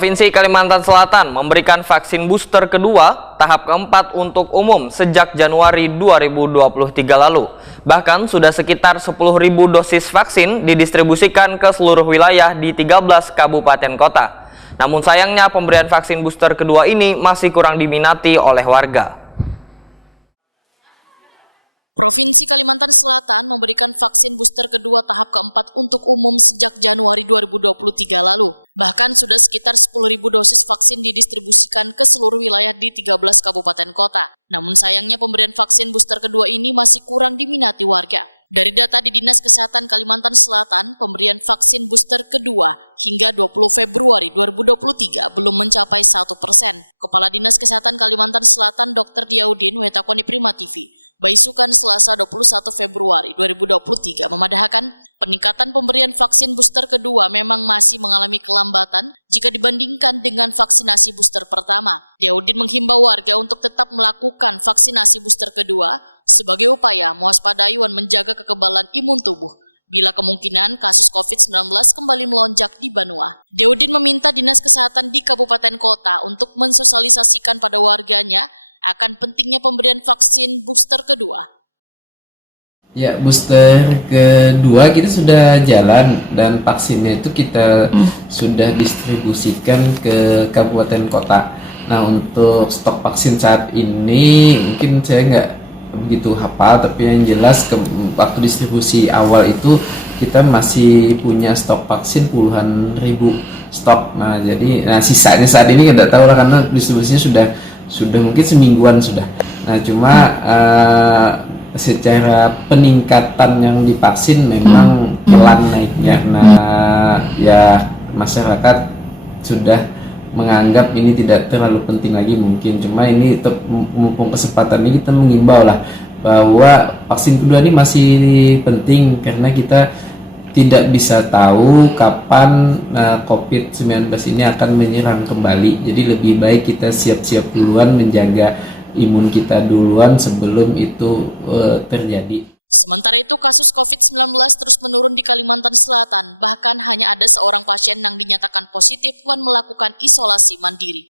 Provinsi Kalimantan Selatan memberikan vaksin booster kedua tahap keempat untuk umum sejak Januari 2023 lalu. Bahkan sudah sekitar 10.000 dosis vaksin didistribusikan ke seluruh wilayah di 13 kabupaten kota. Namun sayangnya pemberian vaksin booster kedua ini masih kurang diminati oleh warga. Provinsi Kalimantan Selatan memberikan vaksin booster kedua tahap keempat untuk umum sejak Januari 2023 lalu. Bahkan sudah sekitar 10.000 dosis vaksin didistribusikan ke seluruh wilayah di 13 kabupaten kota. Namun sayangnya pemberian vaksin booster kedua ini masih kurang diminati warga. Dari data di Dinas Kesehatan Kalimantan Selatan, pemberian vaksin booster kedua hingga 20 Februari 2023 belum mencapai 1%. Kepala Dinas Kesehatan Kalimantan Selatan Dr. Diaudin Wetakoni Prima TV Baisukan Selasa 21 Februari 2023 memadahkan peningkatan pemberian vaksin booster kedua memang masih mengalami kelambatan jika dibandingkan dengan vaksinasi booster pertama. Diaudin menghimbau warga untuk tetap melakukan vaksinasi booster kedua sebagai upaya mewaspadai dan menjaga kekebalan imun tubuh bila kemungkinan kasus COVID-19 kembali melonjak di Banua. Diaudin meminta Dinas Kesehatan di kabupaten kota untuk mensosialisasikan pada warganya akan pentingnya pemberian vaksin booster kedua. Ya, booster kedua kita sudah jalan dan vaksinnya itu kita sudah distribusikan ke kabupaten kota. Nah, untuk stok vaksin saat ini mungkin saya nggak begitu hafal, tapi yang jelas waktu distribusi awal itu kita masih punya stok vaksin puluhan ribu stok. Nah, jadi sisanya saat ini nggak tahu lah karena distribusinya sudah mungkin semingguan sudah. Nah, cuma secara peningkatan yang divaksin memang pelan naiknya. Nah, ya masyarakat sudah menganggap ini tidak terlalu penting lagi mungkin. Cuma ini mumpung kesempatan ini kita mengimbau lah bahwa vaksin kedua ini masih penting karena kita tidak bisa tahu kapan COVID-19 ini akan menyerang kembali. Jadi lebih baik kita siap-siap duluan menjaga imun kita duluan sebelum itu terjadi. Sementara itu kasus COVID-19 terus menurun di Kalimantan Selatan. Bahkan hanya ada seorang pasien yang dinyatakan positif dan melakukan isolasi mandiri.